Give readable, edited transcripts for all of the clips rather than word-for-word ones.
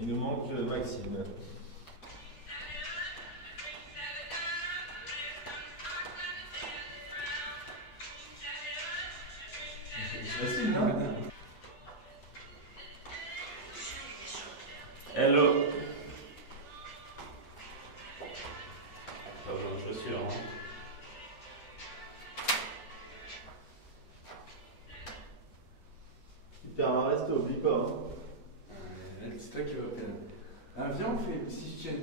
Il nous manque Maxime. C'est facile, non? Hello. Pas besoin de chaussures, hein. Super, un resto, oublie pas. Hein. C'est toi qui vas faire. Ah, viens, on fait, si je tiens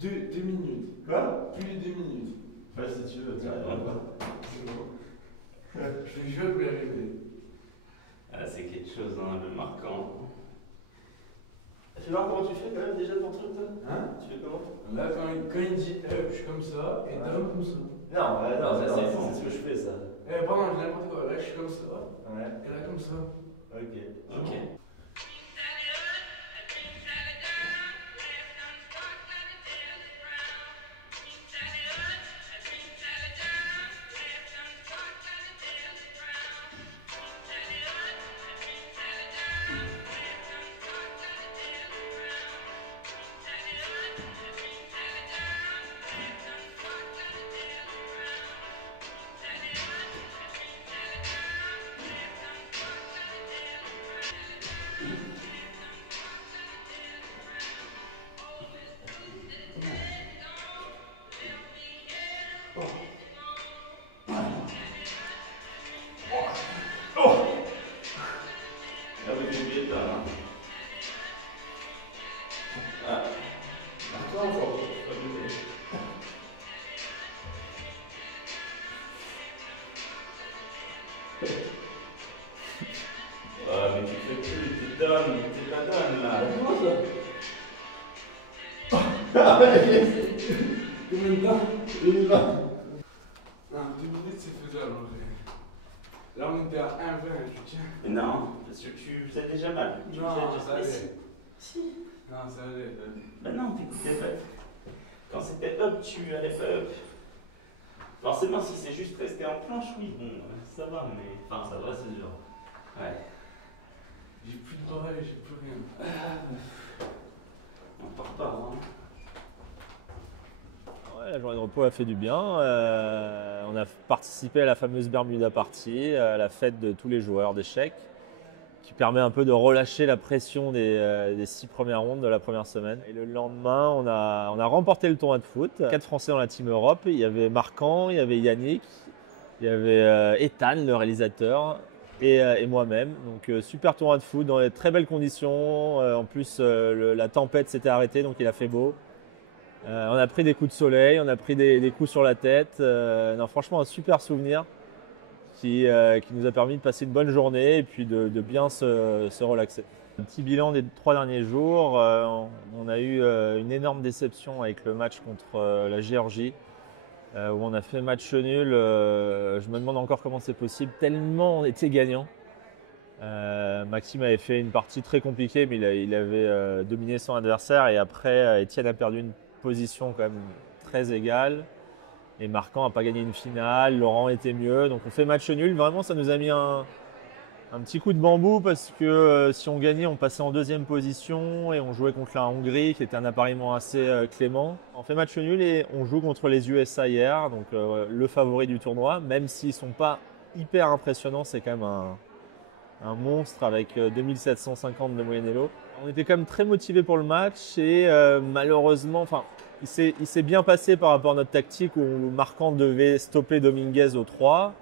2 minutes. Quoi? Plus de 2 minutes. Ouais, si tu veux, tiens, C'est bon. Je vais jouer pour y arriver. Ah, c'est quelque chose, hein, le marquant. Tu vois comment tu fais quand même déjà ton truc, toi? Hein? Tu fais comment? Là, quand il dit up, je suis comme ça, et down comme ça. Non, Non, ça, c'est bon. c'est ce que je fais, ça. Pardon, j'ai n'importe quoi. Là, je suis comme ça, Ouais. et là, comme ça. Ok. Ok. Ah oui, j'ai oublié de là, hein. Ah. Toi, encore. Pas bouger. Ah, mais tu fais plus, t'es down, t'es pas down là. Combien de temps? 1 20. Non, 2 minutes, c'est faisable en vrai. Là, on était à 1,20, je tiens. Mais non, parce que tu faisais déjà mal. Tu Non, faisais ça mais allait. si. Non, ça allait. Ben non, t'écoutais pas. Quand c'était up, tu allais pas up. Forcément, si c'est juste resté en planche, oui, bon, ça va, mais. Enfin, ça va, c'est dur. Ouais. J'ai plus de bras, j'ai plus rien. On part pas, hein. Ouais, la journée de repos a fait du bien. On a participé à la fameuse Bermuda Party, à la fête de tous les joueurs d'échecs, qui permet un peu de relâcher la pression des 6 premières rondes de la première semaine. Et le lendemain, on a remporté le tournoi de foot. 4 Français dans la Team Europe. Il y avait Marquand, il y avait Yannick, il y avait Ethan, le réalisateur, et moi-même. Donc super tournoi de foot dans des très belles conditions. En plus, la tempête s'était arrêtée, donc il a fait beau. On a pris des coups de soleil, on a pris des coups sur la tête. Non, franchement, un super souvenir qui nous a permis de passer une bonne journée et puis de bien se relaxer. Un petit bilan des 3 derniers jours. On a eu une énorme déception avec le match contre la Géorgie, où on a fait match nul. Je me demande encore comment c'est possible, tellement on était gagnant. Maxime avait fait une partie très compliquée, mais il avait dominé son adversaire. Et après, Étienne a perdu une position quand même très égale. Et Marquand n'a pas gagné une finale. Laurent était mieux. Donc on fait match nul. Vraiment, ça nous a mis un petit coup de bambou parce que si on gagnait, on passait en 2e position et on jouait contre la Hongrie, qui était un appareillement assez clément. On fait match nul et on joue contre les USA hier, donc le favori du tournoi. Même s'ils ne sont pas hyper impressionnants, c'est quand même un monstre avec 2750 de moyenne elo. On était quand même très motivés pour le match et malheureusement, il s'est bien passé par rapport à notre tactique où Marquand devait stopper Dominguez au 3,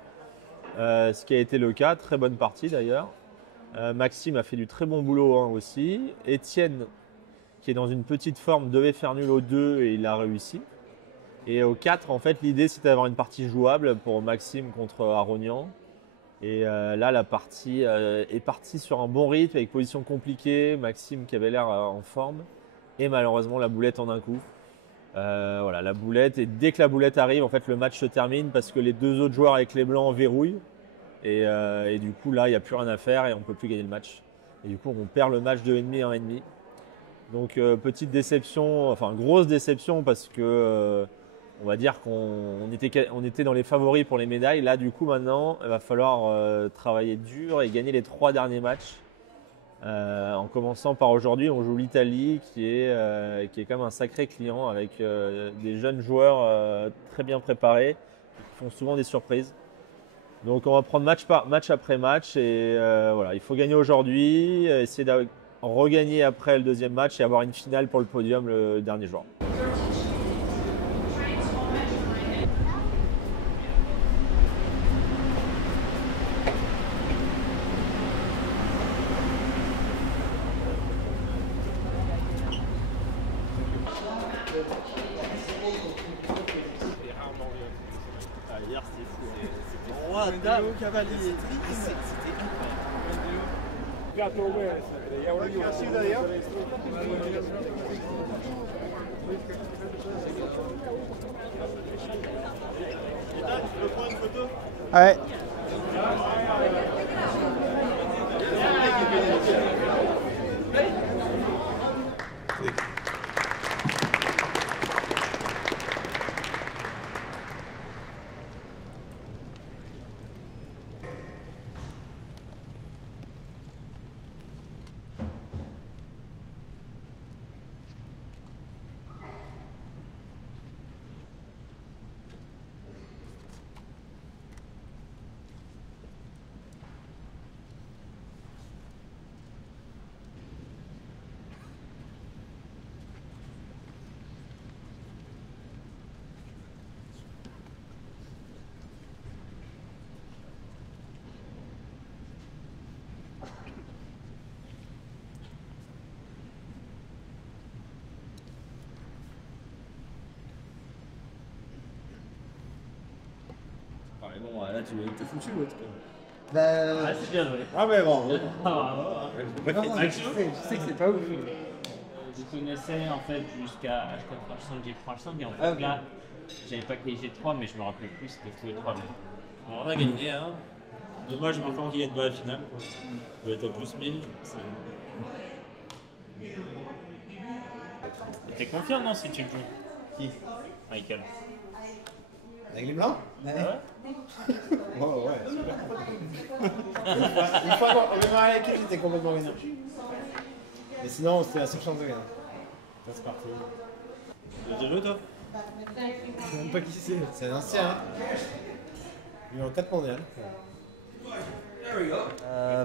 ce qui a été le cas, très bonne partie d'ailleurs. Maxime a fait du très bon boulot au 1 aussi. Étienne, qui est dans une petite forme, devait faire nul au 2 et il a réussi. Et au 4, en fait, l'idée c'était d'avoir une partie jouable pour Maxime contre Aronian. Et là, la partie est partie sur un bon rythme avec position compliquée, Maxime qui avait l'air en forme, et malheureusement la boulette en un coup. Voilà, la boulette, et dès que la boulette arrive, en fait, le match se termine parce que les 2 autres joueurs avec les blancs verrouillent. Et du coup, là, il n'y a plus rien à faire et on ne peut plus gagner le match. Et du coup, on perd le match 2,5, 1,5. Donc, petite déception, enfin grosse déception parce que on va dire qu'on était dans les favoris pour les médailles. Là, du coup, maintenant, il va falloir travailler dur et gagner les 3 derniers matchs. En commençant par aujourd'hui, on joue l'Italie qui est quand même un sacré client avec des jeunes joueurs très bien préparés qui font souvent des surprises. Donc on va prendre match après match et voilà, il faut gagner aujourd'hui, essayer de regagner après le deuxième match et avoir une finale pour le podium le dernier jour. Hier c'était fou. C'était roi dame cavalier. Ouais. Mais bon, là tu t'es foutu l'autre. Bah, C'est bien joué. ah ouais, bon. Maxime, Je sais que c'est pas ouf. je connaissais en fait jusqu'à 300 et en fait Ah, ok. là, j'avais pas que les G3 mais je me rappelais plus, c'était tous les 3 mais... Bon, on a gagné, hein. Dommage maintenant qu'il y ait pas la finale. On doit être au plus 1000. T'es confiant non si tu le joues Qui? Michael. Avec les blancs? Ouais. Oh ouais, super. Une fois qu'on est marié avec elle, j'étais complètement gagnant. Mais sinon, c'était la seule chance de gagner. Ça, c'est parti. Tu veux toi? Je sais même pas qui c'est. C'est un ancien, hein. Il est en 4 mondiales.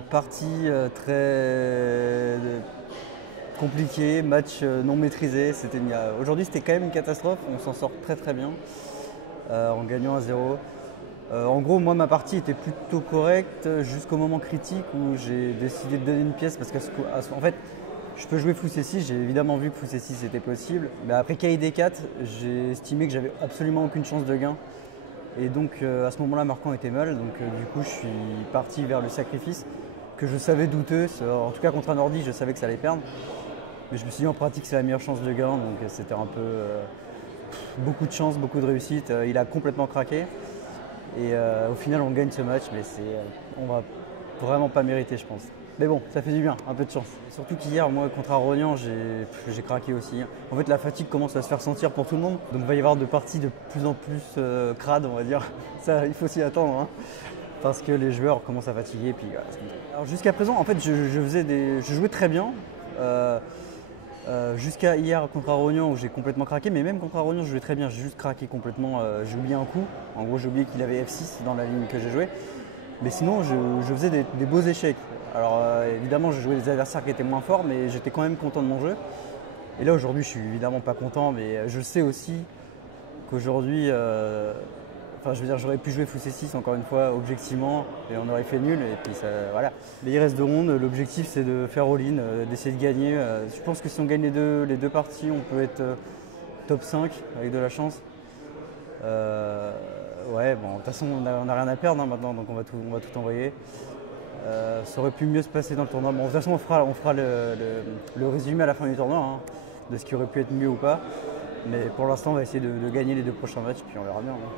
Partie très compliquée, match non maîtrisé. Aujourd'hui c'était quand même une catastrophe, on s'en sort très très bien en gagnant 1-0. En gros moi ma partie était plutôt correcte jusqu'au moment critique où j'ai décidé de donner une pièce parce qu'en fait je peux jouer fou C6, j'ai évidemment vu que fou C6 c'était possible, mais après KID4 j'ai estimé que j'avais absolument aucune chance de gain. Et donc à ce moment-là, Marquand était mal, donc du coup je suis parti vers le sacrifice que je savais douteux. En tout cas contre un ordi, je savais que ça allait perdre. Mais je me suis dit en pratique c'est la meilleure chance de gain, donc c'était un peu beaucoup de chance, beaucoup de réussite. Il a complètement craqué. Et au final on gagne ce match, mais on va vraiment pas mériter je pense. Mais bon, ça fait du bien, un peu de chance. Et surtout qu'hier, moi, contre Aronian, j'ai craqué aussi. En fait, la fatigue commence à se faire sentir pour tout le monde. Donc, il va y avoir de parties de plus en plus crades, on va dire. Ça, il faut s'y attendre. Hein, parce que les joueurs commencent à fatiguer. Puis, voilà. Alors, jusqu'à présent, en fait, je jouais très bien. Jusqu'à hier contre Aronian, où j'ai complètement craqué. Mais même contre Aronian, je jouais très bien. J'ai juste craqué complètement. J'ai oublié un coup. En gros, j'ai oublié qu'il avait F6 dans la ligne que j'ai jouée. Mais sinon, je faisais des beaux échecs. Alors évidemment, je jouais des adversaires qui étaient moins forts, mais j'étais quand même content de mon jeu. Et là, aujourd'hui, je suis évidemment pas content, mais je sais aussi qu'aujourd'hui, enfin, je veux dire, j'aurais pu jouer fou C6 encore une fois, objectivement, et on aurait fait nul, et puis ça, voilà. Mais il reste 2 rondes, l'objectif c'est de faire all-in, d'essayer de gagner. Je pense que si on gagne les deux parties, on peut être top 5 avec de la chance. Ouais, bon, de toute façon, on n'a rien à perdre hein, maintenant, donc on va tout envoyer. Ça aurait pu mieux se passer dans le tournoi. Bon, de toute façon, on fera le résumé à la fin du tournoi, hein, de ce qui aurait pu être mieux ou pas. Mais pour l'instant, on va essayer de gagner les 2 prochains matchs, puis on verra bien. Hein.